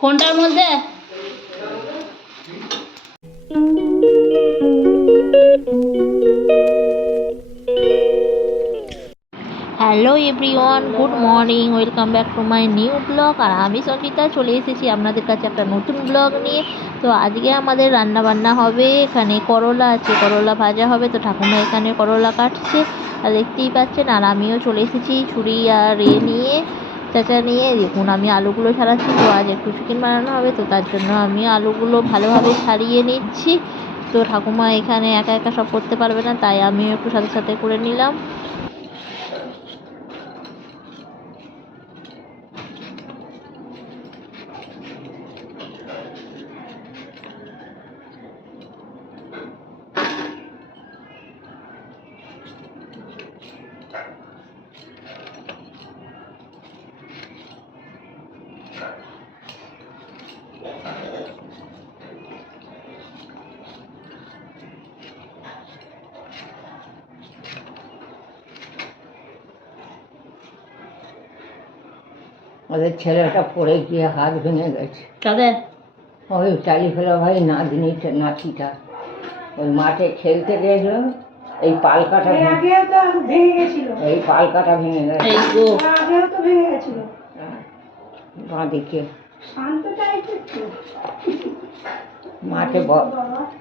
কোনটার মধ্যে? Hello everyone, good morning, welcome back to my new blog. আর আমি সঞ্চিতা চলে এসেছি আপনাদের কাছে একটা নতুন ব্লগ নিয়ে। তো আজকে আমাদের রান্না বান্না হবে, এখানে করলা আছে, করলা ভাজা হবে। তো ঠাকুমা এখানে করলা কাটছে, আর দেখতেই পাচ্ছেন, আর আমিও চলে এসেছি ছুরি আর এ নিয়ে, চাচা নিয়ে। দেখুন, আমি আলুগুলো ছাড়াচ্ছি, তো আজ একটু চিকেন বানানো হবে, তো তার জন্য আমি আলুগুলো ভালোভাবে ছাড়িয়ে নিচ্ছি। তো ঠাকুমা এখানে একা একা সব করতে পারবে না, তাই আমিও একটু সাথে সাথে করে নিলাম। ওদের ছেলেটা পড়ে গিয়ে হাত ভেঙে গেছে। কাদের? ওই টালি ফেলা ভাই নাতনিটা নাতিটা। ওই মাঠে খেলতে গেছিল এই পালকাটা ভেঙে- গেছিল। এই পালকাটা ভেঙে গেছে। এই গো। আগেও তো ভেঙে গেছিল। বাঁ দিকে শান্ত টাইপের তো মাঠে বল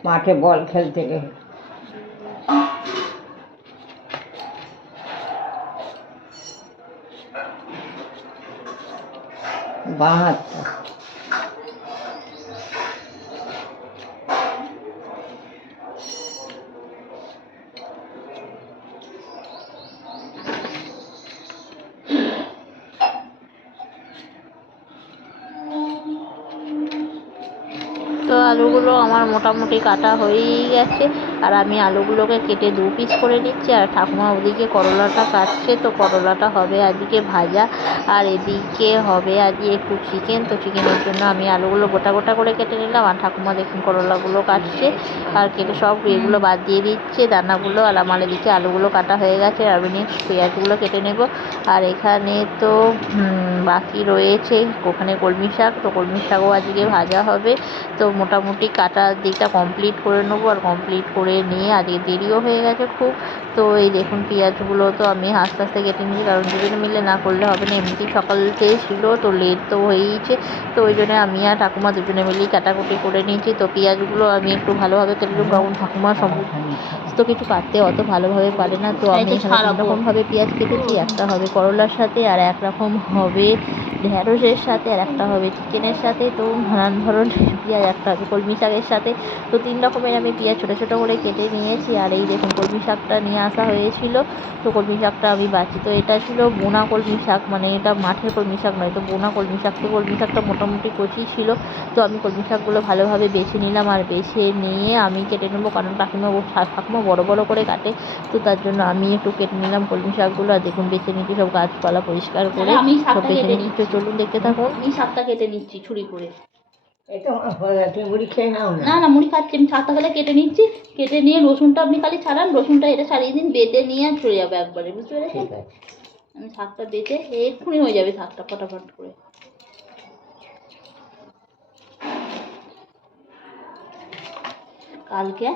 মাঠে বল খেলতে গেছে। বাঁ হাতটা তো আলুগুলো আমার মোটামুটি কাটা হয়েই গেছে। আর আমি আলুগুলোকে কেটে দু পিস করে নিচ্ছি। আর ঠাকুমা ওদিকে করলাটা কাটছে, তো করলাটা হবে আজকে ভাজা। আর এদিকে হবে আজকে একটু চিকেন তো চিকেনের জন্য আমি আলুগুলো গোটা গোটা করে কেটে নিলাম। আর ঠাকুমা দেখুন করলাগুলো কাটছে। আর কেটে সব এগুলো বাদ দিয়ে দিচ্ছে, দানাগুলো। আর আমার এদিকে আলুগুলো কাটা হয়ে গেছে। আর আমি নেক্সট পেঁয়াজগুলো কেটে নেব। আর এখানে তো বাকি রয়েছে ওখানে কলমি শাক। তো কলমি শাকও আজকে ভাজা হবে। তো মোটামুটি কাটার দিকটা কমপ্লিট করে নেব আর কমপ্লিট করে নিয়ে আজকে দেরিও হয়ে গেছে খুব। তো এই দেখুন পেঁয়াজগুলো তো আমি আস্তে আস্তে কেটে নিয়েছি কারণ দুজনে মিলে না করলে হবে না। এমনিতেই সকাল থেকে ছিল তো লেট তো হয়েইছে। তো ওই জন্য আমি আর ঠাকুমা দুজনে মিলেই কাটাকুটি করে নিয়েছি। তো পেঁয়াজগুলো আমি একটু ভালোভাবে কেটে নেব কারণ ঠাকুমা সমস্ত কিছু কাটতে অত ভালোভাবে পারে না। তো আমি রকমভাবে পেঁয়াজ কেটেছি একটা হবে করলার সাথে আর এক রকম হবে ঢ্যাঁড়সের সাথে আর একটা হবে চিকেনের সাথে। তো নানান ধরনের পেঁয়াজ একটা হবে কলমি শাকের সাথে। তো তিন রকমের আমি পেঁয়াজ ছোটো ছোটো করে কেটে নিয়েছি। আর এই দেখুন কলমি শাকটা নিয়ে আসা হয়েছিল। তো কলমি শাকটা আমি বাছি তো এটা ছিল বোনা কলমি শাক। মানে এটা মাঠের কলমি শাক নয় তো বোনা কলমি শাক। তো কলমি শাকটা মোটামুটি কচি ছিল। তো আমি কলমি শাকগুলো ভালোভাবে বেছে নিলাম আর বেছে নিয়ে আমি কেটে নেব। কারণ কাকিমা ঠাকুমা বড় বড় করে কাটে। তো তার জন্য আমি একটু কেটে নিলাম কলমি শাকগুলো। আর দেখুন বেছে নিচ্ছি সব গাছপালা পরিষ্কার করে। সব বেছে নিচ্ছি। চলুন দেখতে থাকুন। আমি শাকটা কেটে নিচ্ছি ছুরি করে। না। না মুড়ি খাচ্ছি আমি শাকটা তাহলে কেটে নিচ্ছি। কেটে নিয়ে রসুনটা আপনি খালি ছাড়ান রসুনটা এটা ছাড়িয়ে দিন বেটে নিয়ে আর চলে যাবে একবারে বুঝতে পেরেছেন? আমি শাকটা বেটে এক্ষুনি হয়ে যাবে শাকটা ফটাফট করে। কালকে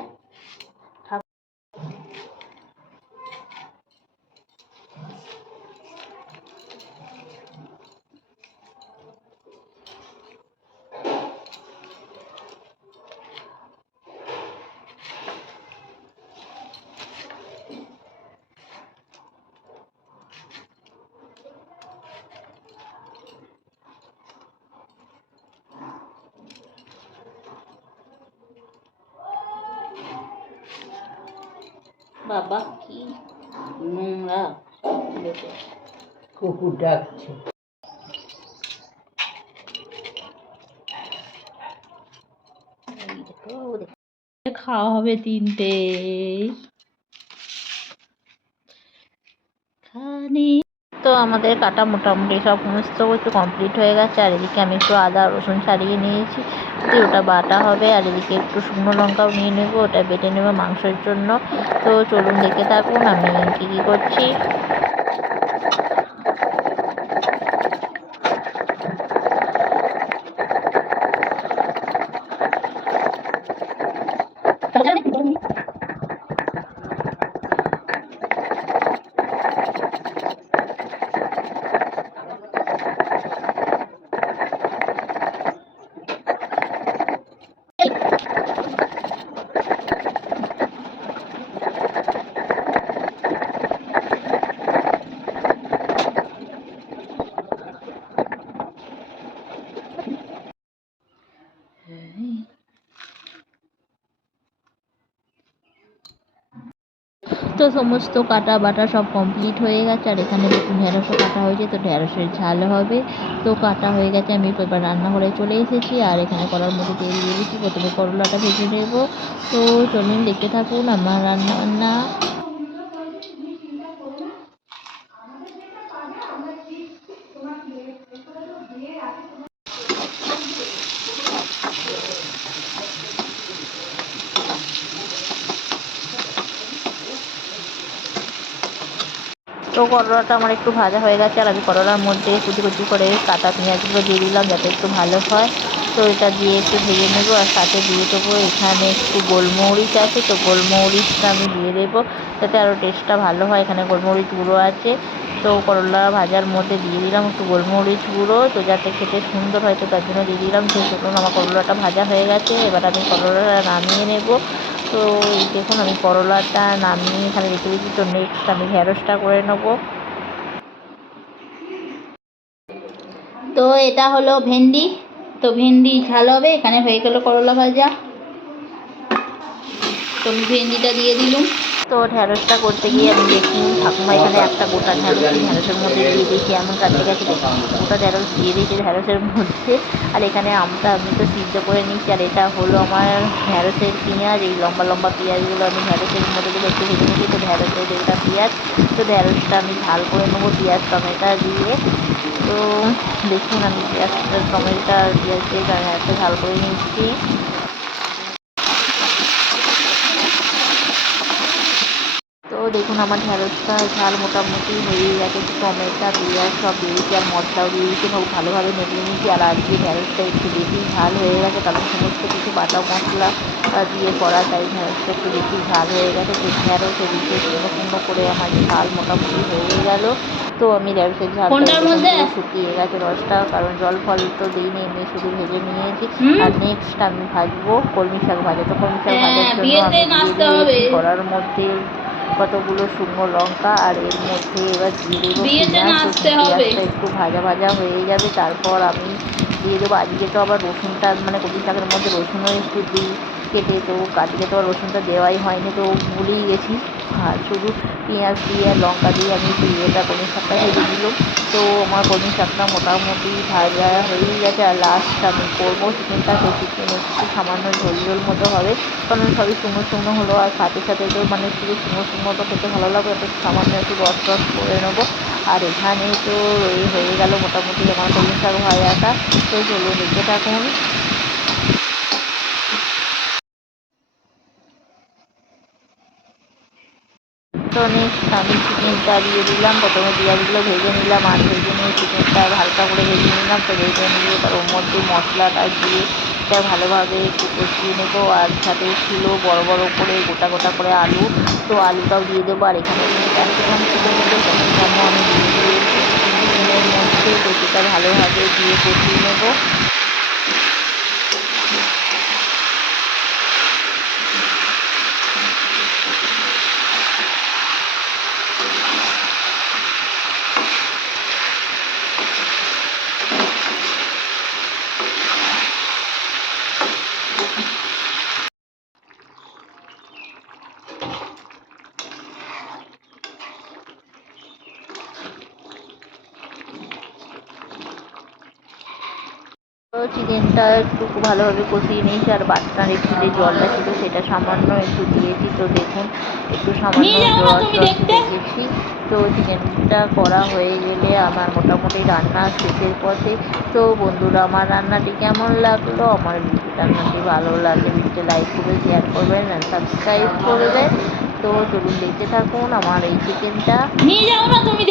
বাবা কি নোংরা কুকুর ডাকছে। খাওয়া হবে তিনটে খানে তো আমাদের কাটা মোটামুটি সব সমস্ত কিছু কমপ্লিট হয়ে গেছে। আর এদিকে আমি একটু আদা, রসুন ছাড়িয়ে নিয়েছি। যে ওটা বাটা হবে আর এদিকে একটু শুকনো লঙ্কাও নিয়ে নেব। ওটা বেটে নেব মাংসের জন্য। তো চলুন দেখে থাকুন আমি কী কী করছি। তো সমস্ত কাটা বাটা সব কমপ্লিট হয়ে গেছে, আর এখানে দেখুন ঢেঁড়সও কাটা হয়েছে, তো ঢেঁড়সের ঝাল হবে। তো কাটা হয়ে গেছে, আমি এবার রান্নাঘরে চলে এসেছি, আর এখানে করার মধ্যে তেল দিয়ে দিচ্ছি, প্রথমে করলাটা ভেজে নেব। তো চলুন দেখতে থাকুন আমার রান্না তো করলাটা আমার একটু ভাজা হয়ে গেছে, আর আমি করলার মধ্যে কুচি কুচি করে কাটা পেঁয়াজগুলো দিয়ে দিলাম যাতে একটু ভালো হয়। তো এটা দিয়ে একটু ভেজে নেব আর সাথে দিয়ে দেবো এখানে একটু গোলমরিচ আছে, তো গোলমরিচটা আমি দিয়ে দেবো যাতে আরও টেস্টটা ভালো হয়। এখানে গোলমরিচ গুঁড়ো আছে, তো করলা ভাজার মধ্যে দিয়ে দিলাম একটু গোলমরিচ গুঁড়ো, তো যাতে খেতে সুন্দর হয়, তো তার জন্য দিয়ে দিলাম। সেই শুকনো আমার করলাটা ভাজা হয়ে গেছে। এবার আমি করলাটা নামিয়ে নেব। তো দেখুন, আমি করলাটা নামিয়ে এখানে রেখে দিচ্ছি তো নেক্সট আমি ঢ্যাঁড়সটা করে নেব। তো এটা হলো ভেন্ডি, তো ভেন্ডি ঝাল হবে, এখানে হয়ে গেল করলা ভাজা। তো আমি ভেন্ডিটা দিয়ে দিলুম। তো ঢ্যাঁড়সটা করতে গিয়ে আমি দেখি, ঠাকুমা এখানে একটা গোটা ঢ্যাঁড়স ঢ্যাঁড়সের মধ্যে দিয়ে দিয়েছি এমন কাছে গেছে গোটা ঢ্যাঁড়স দিয়ে দিয়েছি ঢ্যাঁড়সের মধ্যে। আর এখানে আমটা আমি তো সিদ্ধ করে নিচ্ছি আর এটা হলো আমার ঢ্যাঁড়সের পেঁয়াজ, এই লম্বা লম্বা পেঁয়াজগুলো আমি ঢ্যাঁড়সের মধ্যে দিয়ে একটু ভেজে নিচ্ছি তো ঢ্যাঁড়সের এটা পেঁয়াজ, তো ঢ্যাঁড়সটা আমি ঝাল করে নেব পেঁয়াজ, টমেটো দিয়ে। তো দেখুন আমি পেঁয়াজ, টমেটো, পেঁয়াজ দিয়ে ঢ্যাঁড়সটা ঝাল করে নিচ্ছি দেখুন আমার ঢ্যাঁড়সটা ঝাল মোটামুটি হয়ে গেছে টমেটো পেঁয়াজ সব দিয়েছি আর মশলাও দিয়ে দিয়েছি খুব ভালোভাবে নেড়ে নিয়েছি আর আজকে ঢ্যাঁড়সটা একটু বেশি ঝাল হয়ে গেছে কারণ সমস্ত কিছু বাটা মশলা দিয়ে করা তাই ঢ্যাঁড়সটা একটু বেশি ঝাল হয়ে গেছে তো ঢ্যাঁড়স এদিকে শুকনো শুকনো করে আমার ঝাল মোটামুটি হয়ে গেল তো আমি ঢ্যাঁড়সের ঝাল কোনটার মধ্যে? শুকিয়ে গেছে রসটা কারণ জল ফল তো দিইনি এমনি শুধু ভেজে নিয়েছি আর নেক্সট আমি ভাজবো কলমি শাক ভাজা তো কলমি শাক হ্যাঁ, ভাজার জন্য আমি। কড়ার মধ্যে কতগুলো শুকনো লঙ্কা আর এর মধ্যে এবার দিয়ে দেবো পেঁয়াজটা একটু ভাজা ভাজা হয়ে যাবে তারপর আমি দিয়ে দেবো আজকে তো আবার রসুনটা মানে কপি শাকের মধ্যে রসুনও একটু দিই কেটে তো আজকে তো আর রসুনটা দেওয়াই হয়নি তো ভুলেই গেছি। আর শুধু পেঁয়াজ দিয়ে আর লঙ্কা দিয়ে আমি এটা কলমি শাকটা ভেজে দিলাম। তো আমার কলমি শাকটা মোটামুটি ভাজা হয়েই গেছে আর লাস্ট আমি করব চিকেনটা তো চিকেন একটু সামান্য ঝোল ঝোল মতো হবে, কারণ সবই শুকনো শুকনো হলো আর সাথে সাথে তো মানে শুধু শুকনো শুকনো তো খেতে ভালো লাগবে একটু সামান্য একটু রস রস করে নেব। আর এখানে তো এই হয়ে গেল মোটামুটি আমার কলমি শাক ভাজাটা, তো চলুন দেখতে থাকুন। নেক্সট আমি চিকেনটা দিয়ে দিলাম। প্রথমে পেঁয়াজগুলো ভেজে নিলাম আর ভেজে নিয়ে চিকেনটা হালকা করে ভেজে নিলাম। তো ভেজে নিয়ে এবার ওর মধ্যে মশলাটা দিয়ে এটা ভালোভাবে একটু কষিয়ে নেব আর সাথে ছিল বড় বড় করে গোটা গোটা করে আলু। তো আলুটাও দিয়ে দেবো আর এখানে ক্যাপসিকাম ছিল ক্যাপসিকামও আমি দিয়ে দিয়েছি? চিকেনের মধ্যে তো সেটা ভালোভাবে দিয়ে কষিয়ে নেব। চিকেনটা একটু ভালোভাবে কষিয়ে নিয়েছি আর বাটনার একটু যে জলটা ছিল সেটা সামান্য একটু দিয়েছি। তো দেখুন একটু সামান্য জল টল দেখতে। দিয়েছি তো চিকেনটা করা হয়ে গেলে আমার মোটামুটি রান্না শেষের পথে। তো বন্ধুরা আমার রান্নাটি কেমন লাগল? আমার রান্নাটি ভালো লাগলে ভিডিওতে লাইক করবে শেয়ার করবেন আর সাবস্ক্রাইব করবেন। তো চলুন দেখতে থাকুন আমার এই চিকেনটা। নিয়ে যাও না তুমি